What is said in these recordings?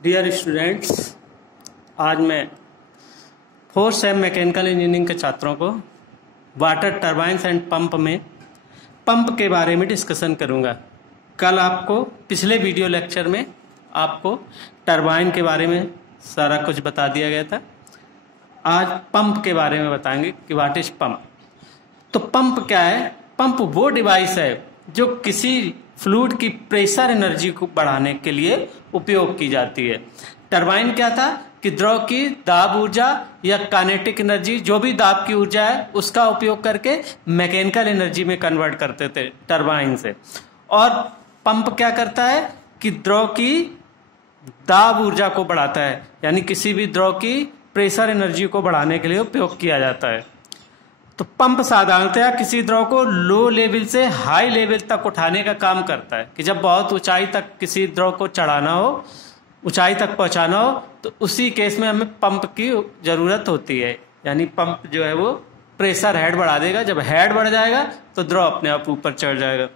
Dear students, आज मैं fourth same mechanical engineering के छात्रों को वाटर टरबाइन्स एंड पंप में पंप के बारे में डिस्कशन करूंगा। कल आपको पिछले वीडियो लेक्चर में आपको टरबाइन के बारे में सारा कुछ बता दिया गया था। आज पंप के बारे में बताएंगे कि व्हाट इज पंप। तो पंप क्या है? पंप वो डिवाइस है जो किसी फ्लूइड की प्रेशर एनर्जी को बढ़ाने के लिए उपयोग की जाती है। टरबाइन क्या था कि द्रव की दाब ऊर्जा या काइनेटिक एनर्जी, जो भी दाब की ऊर्जा है उसका उपयोग करके मैकेनिकल एनर्जी में कन्वर्ट करते थे टरबाइन से। और पंप क्या करता है कि द्रव की दाब ऊर्जा को बढ़ाता है, यानी किसी भी द्रव की प्रेशर एनर्जी को बढ़ाने के लिए उपयोग किया जाता है। तो पंप साधारणतया किसी द्रव को लो लेवल से हाई लेवल तक उठाने का काम करता है कि जब बहुत ऊंचाई तक किसी द्रव को चढ़ाना हो, ऊंचाई तक पहुंचाना हो, तो उसी केस में हमें पंप की जरूरत होती है। यानी पंप जो है वो प्रेशर हेड बढ़ा देगा। जब हेड बढ़ जाएगा तो द्रव अपने आप ऊपर चढ़ जाएगा।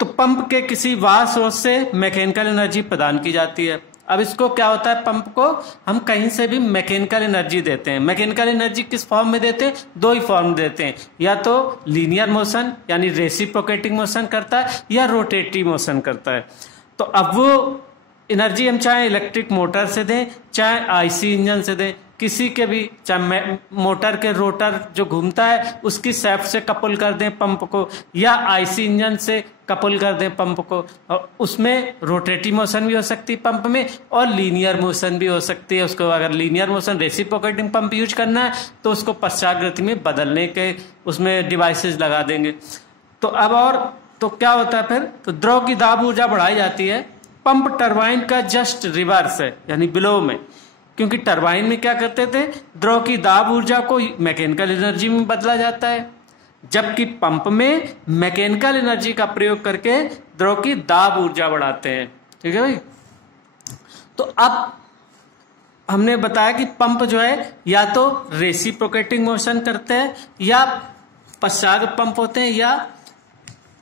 तो पंप के किसी बाह्य सोर्स से मैकेनिकल एनर्जी प्रदान की जाती है। अब इसको क्या होता है, पंप को हम कहीं से भी मैकेनिकल एनर्जी देते हैं। मैकेनिकल एनर्जी किस फॉर्म में देते हैं? दो ही फॉर्म में देते हैं, या तो लीनियर मोशन यानी रेसिप्रोकेटिंग मोशन करता है, या रोटेटिव मोशन करता है। तो अब वो एनर्जी हम चाहे इलेक्ट्रिक मोटर से दें, चाहे आईसी इंजन से दें, किसी के भी, चाहे मोटर के रोटर जो घूमता है उसकी शाफ्ट से कपल कर दें पंप को, या आईसी इंजन से कपल कर दें पंप को। और उसमें रोटेटिव मोशन भी हो सकती है पंप में, और लीनियर मोशन भी हो सकती है। उसको अगर linear motion reciprocating pump use करना है तो उसको पश्चात में बदलने के उसमें डिवाइसेस लगा देंगे। तो अब और तो क्या होता है फिर? तो द्रव की दाब ऊर्जा बढ़ाई जाती है। पंप टरबाइन का जस्ट रिवर्स है, यानी बिलो में। क्योंकि टरबाइन में क्या करते थे, द्रव की दाब ऊर्जा को मैकेनिकल एनर्जी में बदला जाता है, जबकि पंप में मैकेनिकल एनर्जी का प्रयोग करके द्रव की दाब ऊर्जा बढ़ाते हैं। ठीक है भाई। तो अब हमने बताया कि पंप जो है या तो रेसिप्रोकेटिंग मोशन करते हैं, या पश्चात पंप होते हैं, या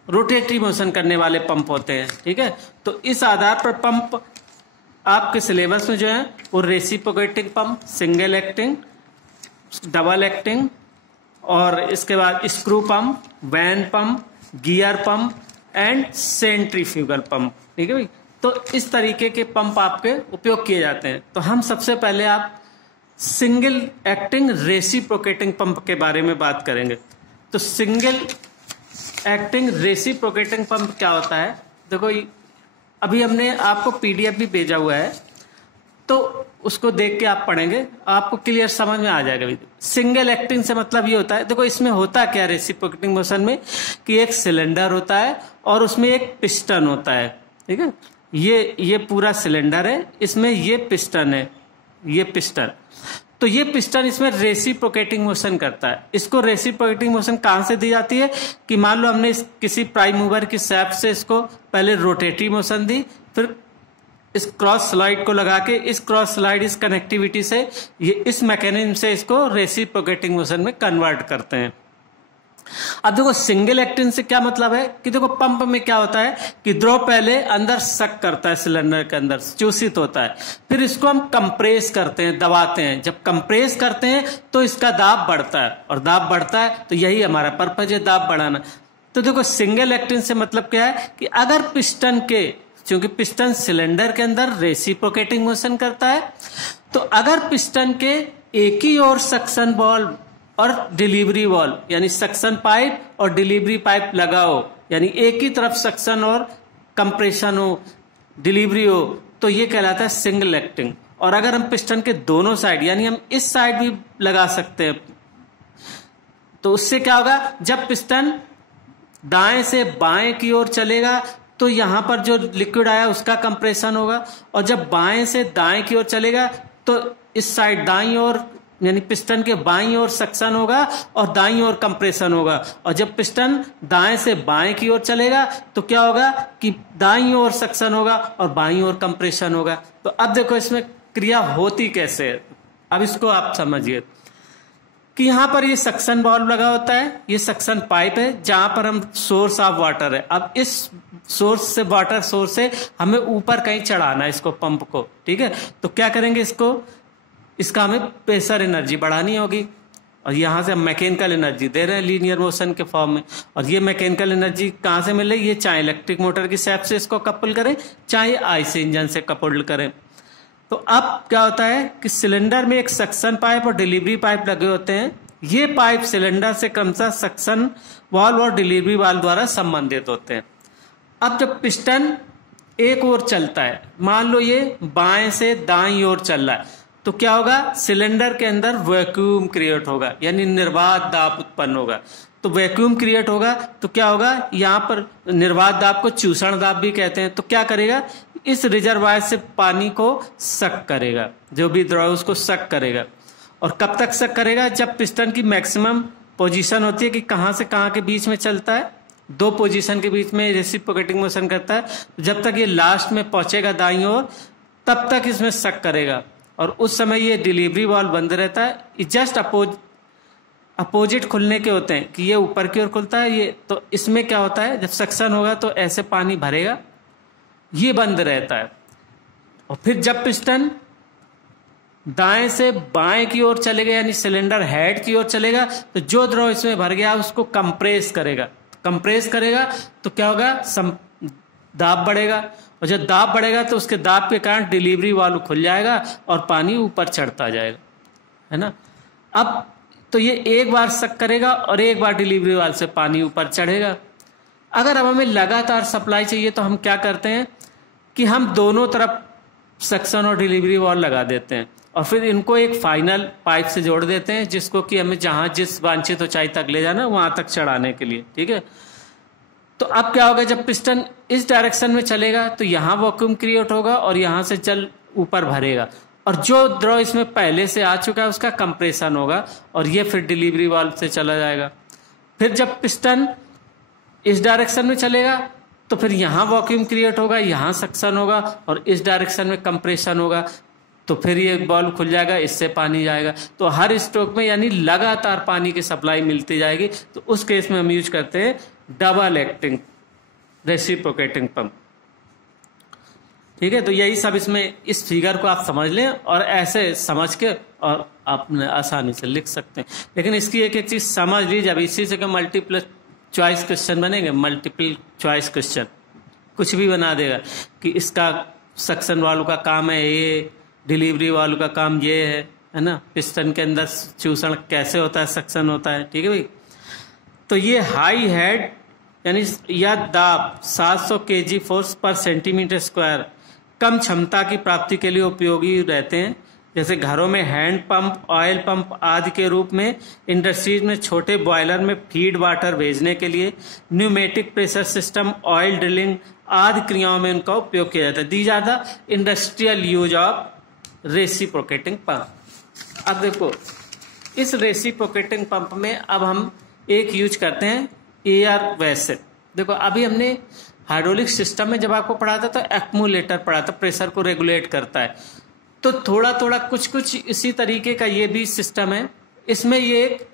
रोटेटिव मोशन करने वाले पंप होते हैं। ठीक है। तो इस आधार पर पंप आपके सिलेबस में जो है वो reciprocating pump, single acting, double acting, और इसके बाद screw pump, vane pump, gear pump and centrifugal pump. ठीक है भाई। तो इस तरीके के पंप आपके उपयोग किए जाते हैं। तो हम सबसे पहले आप सिंगल एक्टिंग रेसिप्रोकेटिंग पंप के बारे में बात करेंगे। तो सिंगल एक्टिंग रेसिप्रोकेटिंग पंप क्या होता है? देखो, अभी हमने आपको पीडीएफ भी भेजा हुआ है, तो उसको देख के आप पढ़ेंगे, आपको क्लियर समझ में आ जाएगा। सिंगल एक्टिंग से मतलब ये होता है, देखो इसमें होता क्या रेसिप्रोकेटिंग मोशन में, कि एक सिलेंडर होता है और उसमें एक पिस्टन होता है। ठीक है। ये पूरा सिलेंडर है, इसमें ये पिस्टन है, ये पिस्टन। तो ये पिस्टन इसमें रेसिप्रोकेटिंग मोशन करता है। इसको रेसिप्रोकेटिंग मोशन कहां से दी जाती है कि मान लो हमने किसी प्राइम मूवर की शाफ्ट से इसको पहले रोटेटिव मोशन दी, फिर इस क्रॉस स्लाइड को लगा के इस क्रॉस स्लाइड इस कनेक्टिविटी से ये इस मैकेनिज्म से इसको रेसिप्रोकेटिंग मोशन में कन्वर्ट करते हैं। अब देखो सिंगल एक्टिंग से क्या मतलब है कि देखो पंप में क्या होता है कि द्रव पहले अंदर सक करता है, सिलेंडर के अंदर चूसित होता है, फिर इसको हम कंप्रेस करते हैं, दबाते हैं। जब कंप्रेस करते हैं तो इसका दाब बढ़ता है, और दाब बढ़ता है तो यही हमारा पर्पज है, दाब बढ़ाना। तो देखो सिंगल एक्टिंग से मतलब क्या है कि अगर पिस्टन के, क्योंकि पिस्टन सिलेंडर के अंदर रेसिप्रोकेटिंग मोशन करता है, तो अगर पिस्टन के एक ही ओर सक्शन बॉल्व और डिलीवरी वाल्व, यानी सक्शन पाइप और डिलीवरी पाइप लगा हो, यानी एक ही तरफ सक्शन और कंप्रेशन हो, डिलीवरी हो, तो ये कहलाता है सिंगल एक्टिंग। और अगर हम पिस्टन के दोनों साइड, यानी हम इस साइड भी लगा सकते हैं, तो उससे क्या होगा, जब पिस्टन दाएं से बाएं की ओर चलेगा तो यहां पर जो लिक्विड आया उसका कंप्रेशन होगा, और जब बाएं से दाएं की ओर चलेगा तो इस साइड दाईं ओर, यानी पिस्टन के बाईं ओर सक्शन होगा और दाईं ओर कंप्रेशन होगा। और जब पिस्टन दाएं से बाएं की ओर चलेगा तो क्या होगा कि दाईं ओर सक्शन होगा और बाईं ओर कंप्रेशन होगा। तो अब देखो इसमें क्रिया होती कैसे है, अब इसको आप समझिए। कि यहाँ पर ये सक्शन वाल्व लगा होता है, ये सक्शन पाइप है जहां पर हम सोर्स ऑफ वाटर है। अब इस सोर्स से, वाटर सोर्स से हमें ऊपर कहीं चढ़ाना है इसको, पंप को, ठीक है। तो क्या करेंगे, इसका हमें प्रेशर एनर्जी बढ़ानी होगी और यहां से हम मैकेनिकल एनर्जी दे रहे हैं लीनियर मोशन के फॉर्म में। और ये मैकेनिकल एनर्जी कहां से मिल रही है, ये चाहे इलेक्ट्रिक मोटर की शेप से इसको कपल करें, चाहे आईसी इंजन से कपल्ड करें। तो अब क्या होता है कि सिलेंडर में एक सक्शन पाइप और डिलीवरी पाइप लगे होते हैं। ये पाइप सिलेंडर से क्रमशः सक्शन वाल्व और डिलीवरी वाल्व द्वारा संबंधित होते हैं। अब जब पिस्टन एक ओर चलता है, मान लो ये बाएं से दाईं ओर चल रहा है, तो क्या होगा, सिलेंडर के अंदर वैक्यूम क्रिएट होगा, यानी निर्वात दाब उत्पन्न होगा। तो वैक्यूम क्रिएट होगा तो क्या होगा, यहाँ पर निर्वात दाब को चूषण दाब भी कहते हैं। तो क्या करेगा, इस रिजर्वायर से पानी को सक करेगा, जो भी द्रव उसको सक करेगा। और कब तक सक करेगा, जब पिस्टन की मैक्सिमम पोजीशन होती है कि कहां से कहां के बीच में चलता है, दो पोजीशन के बीच में रेसिप्रोकेटिंग मोशन करता है। जब तक ये लास्ट में पहुंचेगा दाईं ओर, तब तक इसमें सक करेगा और उस समय ये डिलीवरी वाल्व बंद रहता है। जस्ट अपोजिट खुलने के होते हैं कि ये ऊपर की ओर खुलता है ये, तो इसमें क्या होता है, जब सक्शन होगा तो ऐसे पानी भरेगा, ये बंद रहता है। और फिर जब पिस्टन दाएं से बाएं की ओर चलेगा, यानी सिलेंडर हेड की ओर चलेगा, तो जो द्रव इसमें भर गया उसको कंप्रेस करेगा। कंप्रेस करेगा तो क्या होगा, दाब बढ़ेगा, और जब दाब बढ़ेगा तो उसके दाब के कारण डिलीवरी वाल्व खुल जाएगा और पानी ऊपर चढ़ता जाएगा, है ना। अब तो ये एक बार सक करेगा और एक बार डिलीवरी वाल्व से पानी ऊपर चढ़ेगा। अगर अब हमें लगातार सप्लाई चाहिए तो हम क्या करते हैं कि हम दोनों तरफ सक्शन और डिलीवरी वाल्व लगा देते हैं और फिर इनको एक फाइनल पाइप से जोड़ देते हैं, जिसको कि हमें जहां जिस वांछित ऊंचाई तक ले जाना वहां तक चढ़ाने के लिए, ठीक है। तो अब क्या होगा, जब पिस्टन इस डायरेक्शन में चलेगा तो यहां वैक्यूम क्रिएट होगा और यहां से जल ऊपर भरेगा, और जो द्रव इसमें पहले से आ चुका है उसका कंप्रेशन होगा और ये फिर डिलीवरी वाल्व से चला जाएगा। फिर जब पिस्टन इस डायरेक्शन में चलेगा तो फिर यहां वैक्यूम क्रिएट होगा, यहां सक्शन होगा और इस डायरेक्शन में कंप्रेशन होगा, तो फिर ये वाल्व खुल जाएगा, इससे पानी जाएगा। तो हर स्ट्रोक में यानी लगातार पानी की सप्लाई मिलती जाएगी। तो उस केस में हम यूज करते हैं डबल एक्टिंग रेसिप्रोकेटिंग पंप, ठीक है। तो यही सब इसमें, इस फिगर को आप समझ लें और ऐसे समझ के और आप आसानी से लिख सकते हैं। लेकिन इसकी एक एक चीज समझ लीजिए, अब इसी से मल्टीपल चॉइस क्वेश्चन बनेंगे, मल्टीपल चॉइस क्वेश्चन कुछ भी बना देगा कि इसका सक्शन वाल्व का काम है ये, डिलीवरी वाल्व का काम ये है ना, पिस्टन के अंदर चूषण कैसे होता है, सक्शन होता है, ठीक है भाई। तो ये हाई हेड यानी या दाब 700 kg फोर्स पर सेंटीमीटर स्क्वायर कम क्षमता की प्राप्ति के लिए उपयोगी रहते हैं, जैसे घरों में हैंड पंप, ऑयल पंप आदि के रूप में, इंडस्ट्रीज में छोटे बॉयलर में फीड वाटर भेजने के लिए, pneumatic pressure system, oil drilling आदि क्रियाओं में उनका उपयोग किया जाता है। These are the industrial use of reciprocating pump. अब देखो इस रेसिप्रोकेटिंग पंप में अब हम एक यूज करते हैं एयर वेसल। देखो अभी हमने हाइड्रोलिक सिस्टम में जब आपको पढ़ा था तो एक्यूमुलेटर पढ़ा था, प्रेशर को रेगुलेट करता है। तो थोड़ा थोड़ा कुछ कुछ इसी तरीके का ये भी सिस्टम है। इसमें ये एक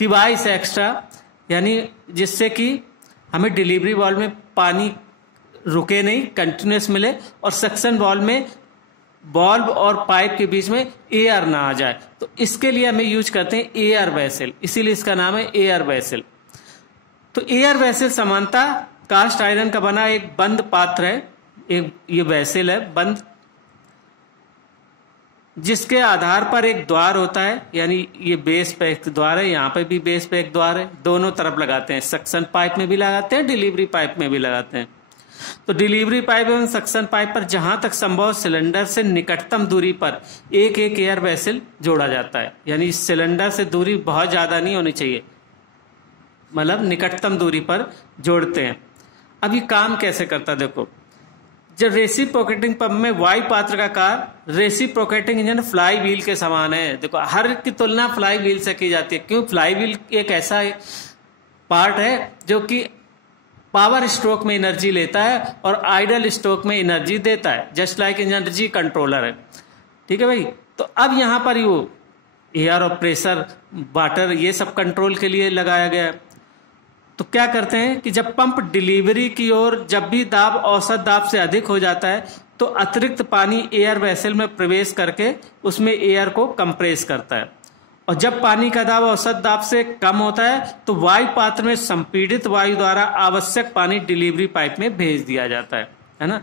डिवाइस है एक्स्ट्रा, यानी जिससे कि हमें डिलीवरी वाल्व में पानी रुके नहीं, कंटिन्यूस मिले, और सक्शन वाल्व में वाल्व और पाइप के बीच में एयर ना आ जाए। तो इसके लिए हमें यूज करते हैं एयर वेसल, इसीलिए इसका नाम है एयर वेसल। तो एयर वेसल समानता कास्ट आयरन का बना एक बंद पात्र है, एक ये वेसल है बंद, जिसके आधार पर एक द्वार होता है, यानी ये बेस पे एक द्वार है, यहाँ पे भी बेस पे एक द्वार है, दोनों तरफ लगाते हैं, सक्शन पाइप में भी लगाते हैं, डिलीवरी पाइप में भी लगाते हैं। तो डिलीवरी पाइप एवं सक्शन पाइप पर जहां तक संभव सिलेंडर से निकटतम दूरी पर एक एक एयर वेसल जोड़ा जाता है, यानी सिलेंडर से दूरी बहुत ज्यादा नहीं होनी चाहिए, मतलब निकटतम दूरी पर जोड़ते हैं। अब ये काम कैसे करता है देखो, जब रेसिप्रोकेटिंग पंप में वायु पात्र का कार्य रेसिप्रोकेटिंग इंजन फ्लाई व्हील के समान है। देखो हर की तुलना फ्लाई व्हील से की जाती है, क्यों? फ्लाई व्हील एक ऐसा पार्ट है जो कि पावर स्ट्रोक में एनर्जी लेता है और आइडल स्ट्रोक में एनर्जी देता है, जस्ट लाइक एनर्जी कंट्रोलर है, ठीक है भाई। तो अब यहां पर एयर और प्रेशर, वाटर, ये सब कंट्रोल के लिए लगाया गया है। तो क्या करते हैं कि जब पंप डिलीवरी की ओर जब भी दाब औसत दाब से अधिक हो जाता है तो अतिरिक्त पानी एयर वेसल में प्रवेश करके उसमें एयर को कंप्रेस करता है, और जब पानी का दाब औसत दाब से कम होता है तो वायु पात्र में संपीड़ित वायु द्वारा आवश्यक पानी डिलीवरी पाइप में भेज दिया जाता है ना।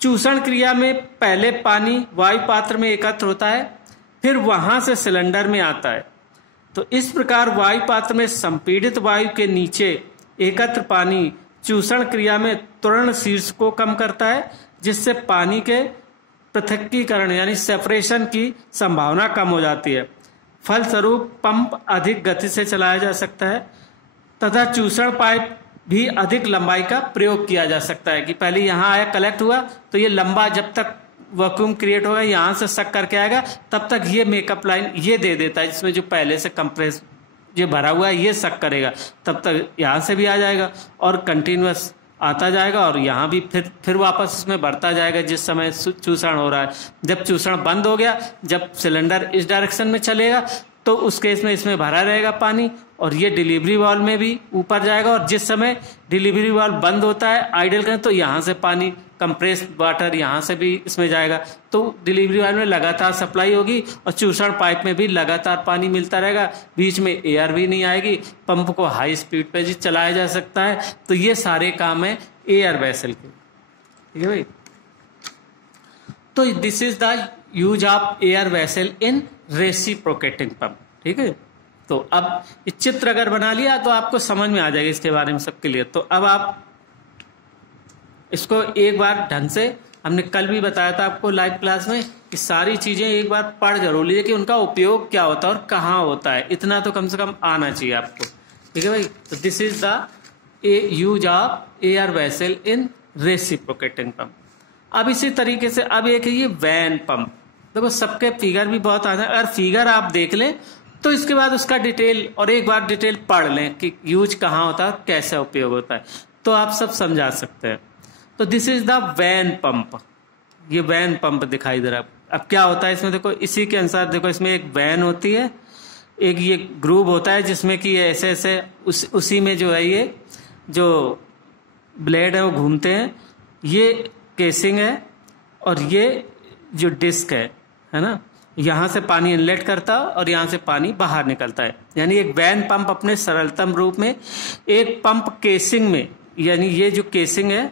चूषण क्रिया में पहले पानी वायु पात्र में एकत्र होता है, फिर वहां से सिलेंडर में आता है। तो इस प्रकार वायु पात्र में संपीड़ित वायु के नीचे एकत्र पानी चूषण क्रिया में त्वरण शीर्ष को कम करता है, जिससे पानी के पृथक्कीकरण यानी सेपरेशन की संभावना कम हो जाती है। फलस्वरूप पंप अधिक गति से चलाया जा सकता है तथा चूषण पाइप भी अधिक लंबाई का प्रयोग किया जा सकता है कि पहले यहाँ आया, कलेक्ट हुआ, तो ये लंबा जब तक वैक्यूम क्रिएट होगा, यहाँ से सक करके आएगा, तब तक ये मेकअप लाइन ये दे देता है, जिसमें जो पहले से कंप्रेस ये भरा हुआ है ये सक करेगा, तब तक यहाँ से भी आ जाएगा और कंटिन्यूअस आता जाएगा, और यहाँ भी फिर वापस इसमें बढ़ता जाएगा जिस समय चूषण हो रहा है। जब चूषण बंद हो गया, जब सिलेंडर इस डायरेक्शन में चलेगा तो उस केस में इसमें भरा रहेगा पानी, और ये डिलीवरी वाल्व में भी ऊपर जाएगा, और जिस समय डिलीवरी वाल्व बंद होता है आइडल करें तो यहाँ से पानी कंप्रेस वाटर यहाँ से भी इसमें जाएगा, तो डिलीवरी वाल्व में लगातार सप्लाई होगी और चूषण पाइप में भी लगातार पानी मिलता रहेगा, बीच में एयर भी नहीं आएगी, पंप को हाई स्पीड पे जी चलाया जा सकता है। तो ये सारे काम है एयर वेसल के, ठीक है भाई। तो this is the use of air vessel in reciprocating pump, ठीक है। तो अब इस चित्र अगर बना लिया तो आपको समझ में आ जाएगा इसके बारे में सबके लिए। तो अब आप इसको एक बार ढंग से, हमने कल भी बताया था आपको लाइव क्लास में कि सारी चीजें एक बार पढ़ जरूर लीजिए कि उनका उपयोग क्या होता है और कहाँ होता है, इतना तो कम से कम आना चाहिए आपको, ठीक है भाई। तो this is the use of air vessel in reciprocating pump. अब इसी तरीके से अब एक है ये वैन पंप। देखो सबके फिगर भी बहुत आते हैं, अगर फिगर आप देख लें तो इसके बाद उसका डिटेल और एक बार डिटेल पढ़ लें कि यूज कहाँ होता है, कैसे उपयोग होता है, तो आप सब समझा सकते हैं। तो this is the vane pump, ये वैन पंप दिखाई दे रहा है। अब क्या होता है इसमें, देखो इसी के अनुसार, देखो इसमें एक वैन होती है, एक ये ग्रूव होता है जिसमें कि ऐसे ऐसे उसी में जो है ये जो ब्लेड है वो घूमते हैं, ये केसिंग है और ये जो डिस्क है ना, यहाँ से पानी इनलेट करता है और यहाँ से पानी बाहर निकलता है। यानी एक वैन पंप अपने सरलतम रूप में एक पंप केसिंग में, यानी ये जो केसिंग है,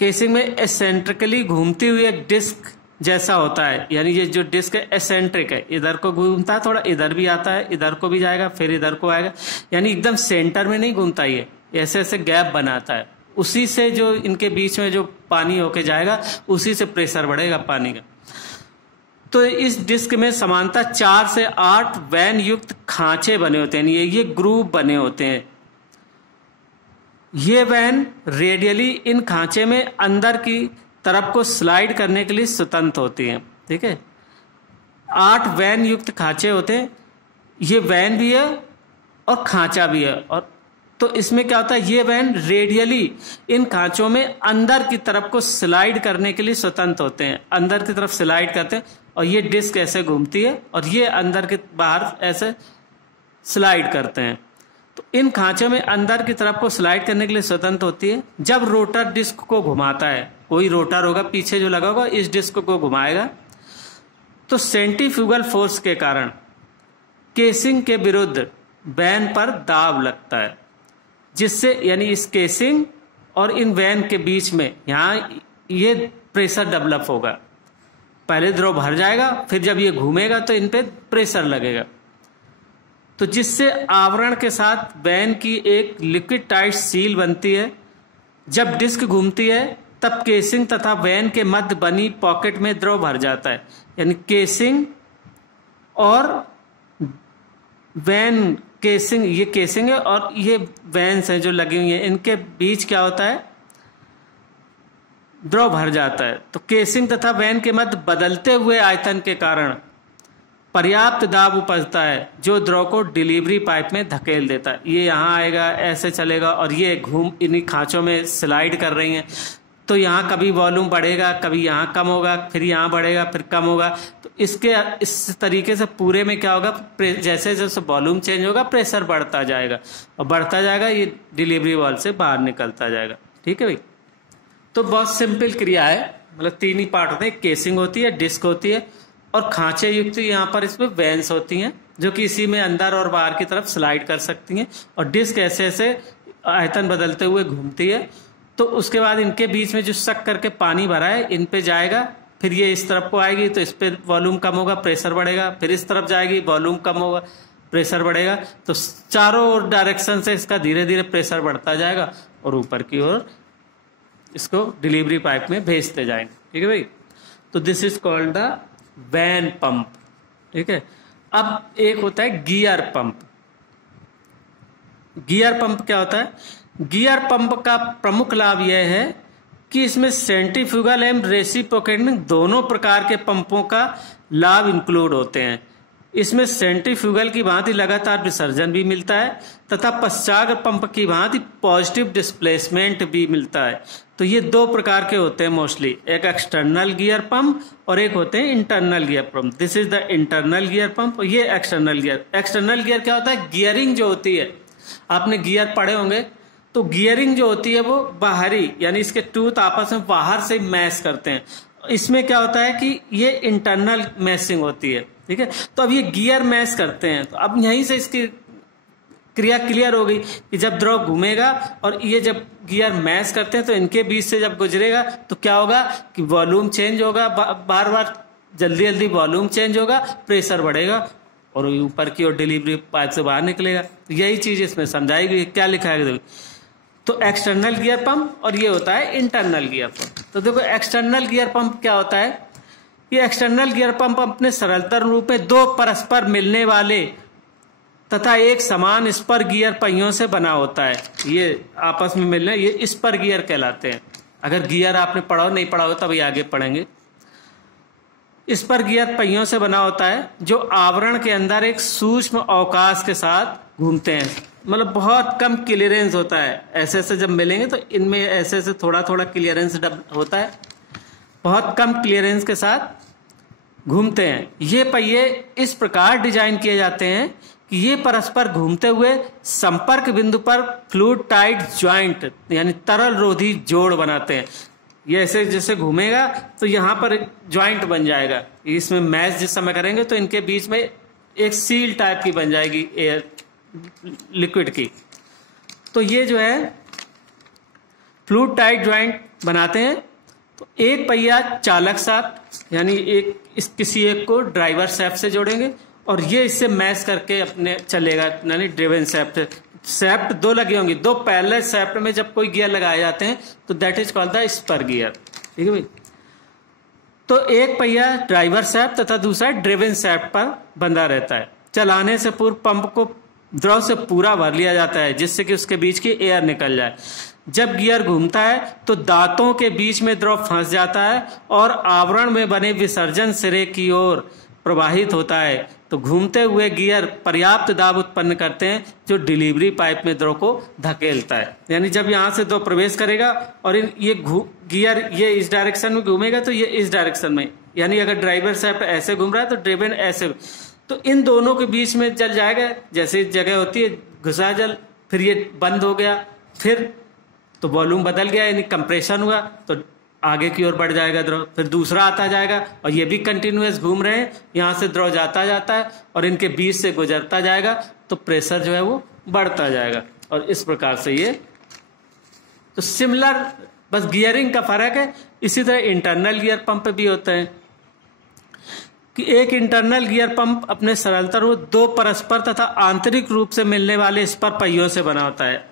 केसिंग में एसेंट्रिकली घूमती हुई एक डिस्क जैसा होता है। यानी ये जो डिस्क है एसेंट्रिक है, इधर को घूमता है, थोड़ा इधर भी आता है, इधर को भी जाएगा, फिर इधर को आएगा, यानी एकदम सेंटर में नहीं घूमता, ये ऐसे ऐसे गैप बनाता है। उसी से जो इनके बीच में जो पानी होके जाएगा उसी से प्रेशर बढ़ेगा पानी का। तो इस डिस्क में समांतर 4 से 8 वैन युक्त खांचे बने होते हैं, ये ग्रूव बने होते हैं। ये वैन रेडियली इन खांचे में अंदर की तरफ को स्लाइड करने के लिए स्वतंत्र होती हैं, ठीक है। 8 वैन युक्त खांचे होते हैं, ये वैन भी है और खांचा भी है। और तो इसमें क्या होता है, ये वैन रेडियली इन खांचों में अंदर की तरफ को स्लाइड करने के लिए स्वतंत्र होते हैं, अंदर की तरफ स्लाइड करते हैं, और ये डिस्क ऐसे घूमती है और ये अंदर के बाहर ऐसे स्लाइड करते हैं। तो इन खांचों में अंदर की तरफ को स्लाइड करने के लिए स्वतंत्र होती है। जब रोटर डिस्क को घुमाता है, कोई रोटर होगा पीछे जो लगा होगा, इस डिस्क को घुमाएगा, तो सेंट्रीफ्यूगल फोर्स के कारण केसिंग के विरुद्ध वैन पर दाब लगता है, जिससे यानी इस केसिंग और इन वैन के बीच में यहाँ ये प्रेशर डेवलप होगा। पहले द्रव भर जाएगा, फिर जब ये घूमेगा तो इन पे प्रेशर लगेगा, तो जिससे आवरण के साथ वैन की एक लिक्विड टाइट सील बनती है। जब डिस्क घूमती है तब केसिंग तथा वैन के मध्य बनी पॉकेट में द्रव भर जाता है। यानी केसिंग और वैन, केसिंग ये केसिंग है और ये वैन्स हैं जो लगी हुई हैं, इनके बीच क्या होता है, द्रव भर जाता है। तो केसिंग तथा वैन के मध्य बदलते हुए आयतन के कारण पर्याप्त दाब उपजता है, जो द्रव को डिलीवरी पाइप में धकेल देता है। ये यहाँ आएगा, ऐसे चलेगा, और ये घूम इन्हीं खांचों में स्लाइड कर रही हैं, तो यहाँ कभी वॉल्यूम बढ़ेगा, कभी यहाँ कम होगा, फिर यहाँ बढ़ेगा, फिर कम होगा। तो इसके इस तरीके से पूरे में क्या होगा, जैसे जैसे वॉल्यूम चेंज होगा प्रेशर बढ़ता जाएगा और बढ़ता जाएगा, ये डिलीवरी वाल्व से बाहर निकलता जाएगा। ठीक है भाई। तो बहुत सिंपल क्रिया है, मतलब 3 ही पार्ट होते हैं, केसिंग होती है, डिस्क होती है और खांचे युक्त यहाँ पर इसमें वेंस होती हैं जो कि इसी में अंदर और बाहर की तरफ स्लाइड कर सकती हैं और डिस्क ऐसे ऐसे आयतन बदलते हुए घूमती है। तो उसके बाद इनके बीच में जो सक करके पानी भरा है इन पे जाएगा, फिर ये इस तरफ को आएगी तो इस पे वॉल्यूम कम होगा, प्रेशर बढ़ेगा, फिर इस तरफ जाएगी, वॉल्यूम कम होगा, प्रेशर बढ़ेगा। तो चारों डायरेक्शन से इसका धीरे धीरे प्रेशर बढ़ता जाएगा और ऊपर की ओर इसको डिलीवरी पाइप में भेजते जाएंगे। ठीक है भाई। तो this is called the vane pump. ठीक है। अब एक होता है गियर पंप। गियर पंप क्या होता है? गियर पंप का प्रमुख लाभ यह है कि इसमें सेंट्रीफ्यूगल एवं रेसिप्रोकेटिंग दोनों प्रकार के पंपों का लाभ इंक्लूड होते हैं। इसमें सेंट्रीफ्यूगल की भांति लगातार विसर्जन भी मिलता है तथा पश्चात पंप की भांति पॉजिटिव डिस्प्लेसमेंट भी मिलता है। तो ये 2 प्रकार के होते हैं मोस्टली, एक एक्सटर्नल गियर पंप और एक होते हैं internal gear pump. This is the internal gear pump, ये एक्सटर्नल गियर। एक्सटर्नल गियर क्या होता है? गियरिंग जो होती है, आपने गियर पढ़े होंगे, तो गियरिंग जो होती है वो बाहरी, यानी इसके टूथ आपस में बाहर से मैश करते हैं। इसमें क्या होता है कि ये इंटरनल मैशिंग होती है। ठीक है। तो अब ये गियर मैश करते हैं, तो अब यहीं से इसकी क्रिया क्लियर हो गई कि जब द्रव घूमेगा और ये जब गियर मैश करते हैं तो इनके बीच से जब गुजरेगा तो क्या होगा कि वॉल्यूम चेंज होगा, बार बार जल्दी जल्दी वॉल्यूम चेंज होगा, प्रेशर बढ़ेगा और ऊपर की ओर डिलीवरी पाइप से बाहर निकलेगा। तो यही चीज इसमें समझाई गई। क्या लिखा है? तो एक्सटर्नल गियर पंप और ये होता है इंटरनल गियर पंप। तो देखो एक्सटर्नल गियर पंप क्या होता है? ये एक्सटर्नल गियर पंप अपने सरलतर रूप में 2 परस्पर मिलने वाले तथा एक समान स्पर गियर पहियों से बना होता है। ये आपस में मिलने, ये स्पर गियर कहलाते हैं। अगर गियर आपने पढ़ा हो, नहीं पढ़ा हो तभी आगे पढ़ेंगे। स्पर गियर पहियों से बना होता है जो आवरण के अंदर एक सूक्ष्म अवकाश के साथ घूमते हैं। मतलब बहुत कम क्लियरेंस होता है, ऐसे ऐसे जब मिलेंगे तो इनमें ऐसे ऐसे थोड़ा थोड़ा क्लियरेंस होता है, बहुत कम क्लियरेंस के साथ घूमते हैं। ये पहिए इस प्रकार डिजाइन किए जाते हैं कि ये परस्पर घूमते हुए संपर्क बिंदु पर फ्लूइड टाइट ज्वाइंट यानी तरल रोधी जोड़ बनाते हैं। ये ऐसे जैसे घूमेगा तो यहाँ पर एक ज्वाइंट बन जाएगा, इसमें मैश जिस समय करेंगे तो इनके बीच में एक सील टाइप की बन जाएगी एयर लिक्विड की। तो ये जो है फ्लूइड टाइट ज्वाइंट बनाते हैं। तो एक पहिया चालक शाफ्ट यानी किसी एक को ड्राइवर शाफ्ट से जोड़ेंगे और ये इससे मैश करके अपने चलेगा, यानी ड्रिवन शाफ्ट। शाफ्ट 2 लगी होंगी, 2 पैरेलल शाफ्ट में जब कोई गियर लगाए जाते हैं तो that is called the spur gear. ठीक है भाई। तो एक पहिया ड्राइवर शाफ्ट तथा दूसरा ड्रिवन शाफ्ट पर बंधा रहता है। चलाने से पूर्व पंप को द्रव से पूरा भर लिया जाता है जिससे कि उसके बीच की एयर निकल जाए। जब गियर घूमता है तो दांतों के बीच में द्रव फंस जाता है और आवरण में बने विसर्जन सिरे की ओर प्रवाहित होता है। तो घूमते हुए गियर पर्याप्त दाब उत्पन्न करते हैं जो डिलीवरी पाइप में द्रव को धकेलता है। यानी जब यहाँ से द्रव प्रवेश करेगा और ये गियर ये इस डायरेक्शन में घूमेगा तो ये इस डायरेक्शन में, यानी अगर ड्राइवर शाफ्ट ऐसे घूम रहा है तो ड्रिवन ऐसे, तो इन दोनों के बीच में जल जाएगा। जैसे जगह होती है घुसा जल, फिर ये बंद हो गया, फिर तो वॉल्यूम बदल गया यानी कंप्रेशन हुआ तो आगे की ओर बढ़ जाएगा द्रव, फिर दूसरा आता जाएगा और ये भी कंटिन्यूअस घूम रहे हैं, यहाँ से द्रव जाता जाता है और इनके बीच से गुजरता जाएगा तो प्रेशर जो है वो बढ़ता जाएगा। और इस प्रकार से ये तो सिमिलर, बस गियरिंग का फर्क है। इसी तरह इंटरनल गियर पंप भी होते हैं कि एक इंटरनल गियर पंप अपने सरलतर वो 2 परस्पर तथा आंतरिक रूप से मिलने वाले स्पर पहियों से बना होता है।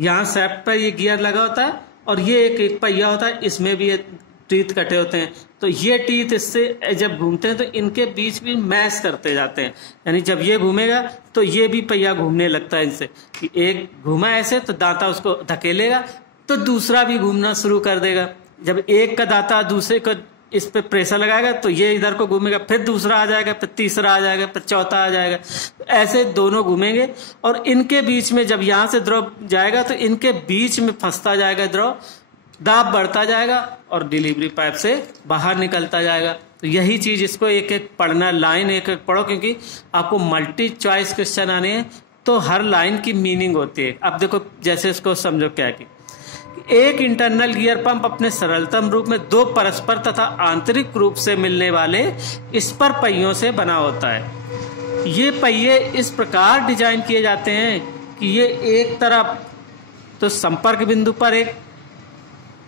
यहाँ शाफ्ट पर ये गियर लगा होता है और ये एक पहिया होता है, इसमें भी ये टीथ कटे होते हैं। तो ये टीथ इससे जब घूमते हैं तो इनके बीच भी मैश करते जाते हैं, यानी जब ये घूमेगा तो ये भी पहिया घूमने लगता है इनसे कि एक घूमा ऐसे तो दांता उसको धकेलेगा तो दूसरा भी घूमना शुरू कर देगा। जब एक का दांता दूसरे को इस पे प्रेशर लगाएगा तो ये इधर को घूमेगा, फिर दूसरा आ जाएगा, फिर तीसरा आ जाएगा, फिर चौथा आ जाएगा, ऐसे दोनों घूमेंगे और इनके बीच में जब यहाँ से द्रव जाएगा तो इनके बीच में फंसता जाएगा द्रव दाब बढ़ता जाएगा और डिलीवरी पाइप से बाहर निकलता जाएगा। तो यही चीज, इसको एक एक पढ़ना, लाइन एक एक पढ़ो, क्योंकि आपको मल्टी चॉइस क्वेश्चन आने हैं तो हर लाइन की मीनिंग होती है। अब देखो जैसे इसको समझो क्या कि एक इंटरनल गियर पंप अपने सरलतम रूप में दो परस्पर तथा आंतरिक रूप से मिलने वाले स्पर पहियों से बना होता है। ये पहिए इस प्रकार डिजाइन किए जाते हैं कि ये एक तरफ तो संपर्क बिंदु पर एक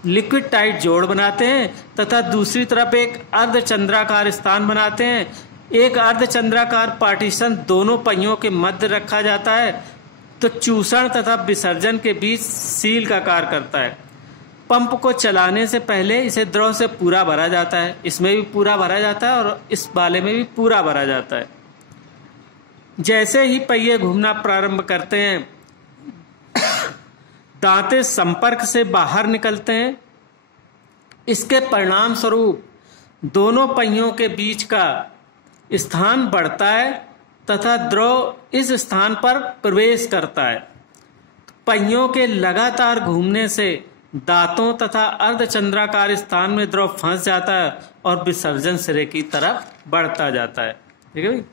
लिक्विड टाइट जोड़ बनाते हैं तथा दूसरी तरफ एक अर्धचंद्राकार स्थान बनाते हैं। एक अर्धचंद्राकार पार्टीशन दोनों पहियों के मध्य रखा जाता है तो चूसण तथा विसर्जन के बीच सील का कार्य करता है। पंप को चलाने से पहले इसे द्रव से पूरा भरा जाता है, इसमें भी पूरा भरा जाता है और इस वाले में भी पूरा भरा जाता है। जैसे ही पहिए घूमना प्रारंभ करते हैं दांते संपर्क से बाहर निकलते हैं। इसके परिणाम स्वरूप दोनों पहियों के बीच का स्थान बढ़ता है तथा द्रव इस स्थान पर प्रवेश करता है। पहियों के लगातार घूमने से दांतों तथा अर्धचंद्राकार स्थान में द्रव फंस जाता है और विसर्जन सिरे की तरफ बढ़ता जाता है। ठीक है भाई,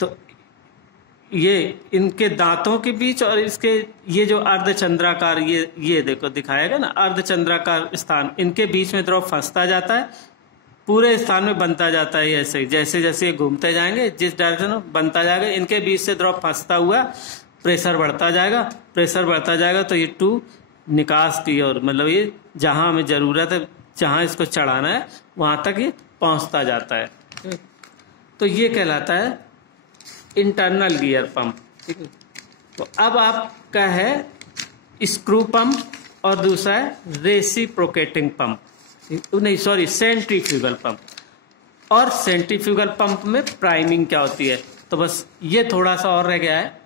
तो ये इनके दांतों के बीच और इसके ये जो अर्धचंद्राकार ये देखो दिखाएगा ना, अर्धचंद्राकार स्थान, इनके बीच में द्रव फंसता जाता है, पूरे स्थान में बनता जाता है। ऐसे जैसे जैसे घूमते जाएंगे जिस डायरेक्शन में बनता जाएगा, इनके बीच से द्रव फंसता हुआ प्रेशर बढ़ता जाएगा, प्रेशर बढ़ता जाएगा तो ये टू निकास की ओर, मतलब ये जहां हमें जरूरत है, जहां इसको चढ़ाना है वहां तक ये पहुंचता जाता है। तो ये कहलाता है इंटरनल गियर पंप। ठीक है, तो अब आपका है स्क्रू पंप और दूसरा है रेसिप्रोकेटिंग पंप, नहीं सॉरी सेंट्रीफ्यूगल पंप। और सेंट्रीफ्यूगल पंप में प्राइमिंग क्या होती है, तो बस ये थोड़ा सा और रह गया है,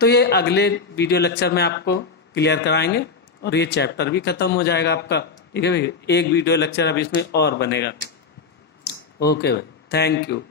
तो ये अगले वीडियो लेक्चर में आपको क्लियर कराएंगे और ये चैप्टर भी खत्म हो जाएगा आपका। ठीक है भाई, एक वीडियो लेक्चर अब इसमें और बनेगा। ओके भाई, थैंक यू।